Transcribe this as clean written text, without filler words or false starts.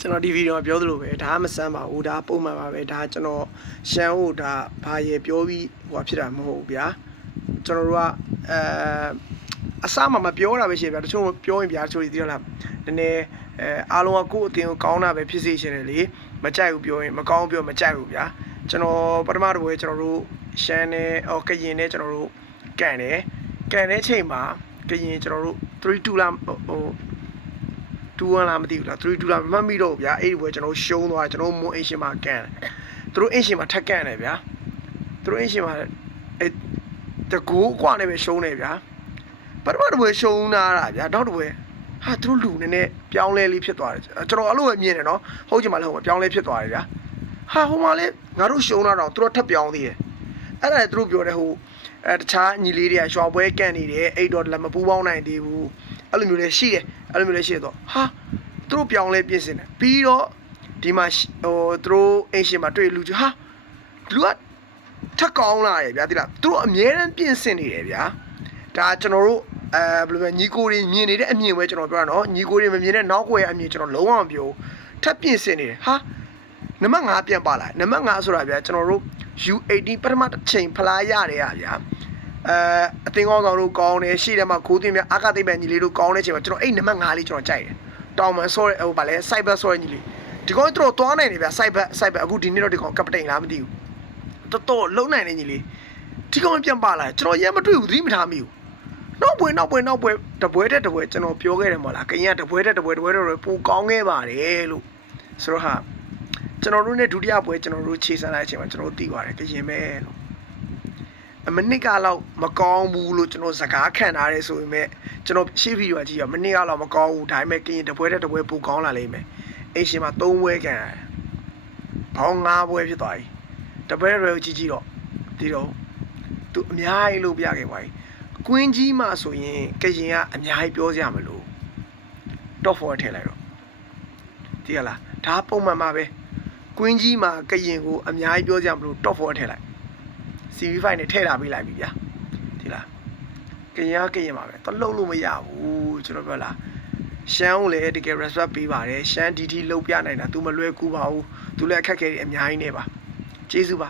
ကျွန်တော်ဒီဗီဒီယိုမှာပြောသလိုပဲဒါမှမဆန်းပါဘူးဒါပုံမှန်ပါပဲဒါကျွန်တော်ရှမ်းကိုဒါဘာရေပြောပြီးဟိုဖြစ်တာမဟုတ်ဘူးဗျာကျွန်တော်တို့ကအစမှမပြောတာပဲရှိဗျာတချို့ပြောရင်ဗျာတချို့ဒီတော့လားနည်းနည်းအားလုံးကကိုယ့်အတင်ကိုကောင်းတာပဲဖြစ်စေချင်တယ်လေမကြိုက်ဘူးပြောရင်မကောင်းပြောမကြိုက်ဘူးဗျာကျွန်တော်ပထမတစ်ပွဲကျွန်တော်တို့ရှမ်းနဲ့ကရင်နဲ့ကျွန်တော်တို့ကန်တဲ့ချိန်မှာကရင်ကျွန်တော်တို့3-2လားဟို2-1လားမသိဘူးလား3-2လားမမှတ်မိတော့ဗျာအဲ့ဒီပွဲကျွန်တော်ရှုံးသွားကျွန်တော်မွန်အင်ရှင်မှာကန်သူတို့အင်ရှင်မှာထက်ကန်တယ်ဗျာသူတို့အင်ရှင်မှာတကူกว่าနဲ့ပဲရှုံးတယ်ဗျာပထမတစ်ပွဲရှုံးလာတာဗျာနောက်တစ်ပွဲဟာသူတို့လူနည်းနည်းပြောင်းလဲလေးဖြစ်သွားတယ်ကျွန်တော်အဲ့လိုပဲမြင်တယ်နော်ဟုတ်ချင်မှလည်းဟုတ်ပြောင်းလဲဖြစ်သွားတယ်ဗျာဟာဟိုမှာလေငါတို့ရှုံးလာတော့သူတို့ထပ်ပြောင်းသေးတယ်အဲ့ဒါလည်းသူတို့ပြောတယ်ဟိုတခြားညီလေးတွေကရွှေပွဲကန်နေတယ်အဲ့တော့လည်းမပူးပေါင်းနိုင်သေးဘူးအဲ့လိုမျိုးလည်းရှိတယ်အဲ့လိုမျိုးလည်းရှိတော့ဟာသူတို့ပြောင်းလဲပြင်ဆင်တယ်ပြီးတော့ဒီမှာဟိုသူတို့အင်ရှင်မှာတွေ့လူကြီးဟာလူကထက်ကောင်းလာတယ်ဗျာတိလားသူတို့အမြဲတမ်းပြင်ဆင်နေတယ်ဗျာဒါကျွန်တော်တို့ဘယ်လိုပဲညီကိုတွေမြင်နေတဲ့အမြင်ပဲကျွန်တော်ပြောတာနော်ညီကိုတွေမမြင်တဲ့နောက်ွယ်အမြင်ကျွန်တော်လုံးဝမပြောထပ်ပြင်ဆင်နေတယ်ဟာနံပါတ်5ပြန်ပါလာနံပါတ်5ဆိုတာဗျာကျွန်တော်တို့ U18 ပထမတစ်ချိန်ဖလားရတယ်ဗျာအတင်းကောင်းဆောင်တို့ကောင်းတယ်ရှေ့ထဲမှာခိုးတင်မြအာကသိပ္ပံညီလေးတို့ကောင်းတဲ့ချိန်မှာကျွန်တော်အဲ့နံပါတ်5လေးကျွန်တော်ကြိုက်တယ်တောင်မန်ဆော့ဟိုဗာလဲ cyber ဆော့ညီလေးဒီကောင်တို့သွားနိုင်တယ်ဗျာ cyber အခုဒီနေ့တော့ဒီကောင်ကပတိန်လားမသိဘူးတော်လုံးနိုင်နေညီလေးဒီကောင်ပြန်ပါလာကျွန်တော်ရဲမတွေ့ဘူးသတိမထားမိဘူးနောက်ပွဲတပွဲတဲ့တပွဲကျွန်တော်ပြောခဲ့တယ်မို့လားကရင်ကတပွဲတဲ့တပွဲတော့ပိုကောင်းခဲ့ပါတယ်လို့ဆိုတော့ဟာကျွန်တော်တို့နဲ့ဒုတိယပွဲကျွန်တော်တို့ခြေဆန်းလိုက်တဲ့အချိန်မှာကျွန်တော်တို့သိပါတယ်ကရင်ပဲလို့မနစ်ကလောက်မကောင်းဘူးလို့ကျွန်တော်စကားခံထားရဲဆိုပေမဲ့ကျွန်တော်ရှေ့ဗီဒီယိုကကြည့်ရမနစ်ကလောက်မကောင်းဘူးဒါပေမဲ့ကရင်တပွဲတဲ့တပွဲပိုကောင်းလာလိမ့်မယ်အရှင်မှာ3ပွဲခံရတယ်ဘောင်း5ပွဲဖြစ်သွားပြီတပွဲရဲကြည့်တော့ဒီတော့သူအများကြီးလို့ပြခဲ့ပါပြီကွင်းကြီးမှာဆိုရင်ကရင်ကအများကြီးပြောစရာမလို top 4ထည့်လိုက်တော့ဒီကလားဒါပုံမှန်ပါပဲကွင်းကြီးမှာကရင်ကိုအများကြီးပြောစရာမလို top 4ထည့်လိုက် CV5 နဲ့ထည့်ထားပေးလိုက်ပြီဗျာဒီလားကရင်ပါပဲတလုံးလို့မရဘူးကျွန်တော်ပြောလားရှမ်းကိုလည်းတကယ် respect ပေးပါတယ်ရှမ်း DT လောက်ပြနိုင်တာ तू မလွယ်ကူပါဘူး तू လည်းအခက်ခဲတွေအများကြီးနေပါကျေးဇူးပါ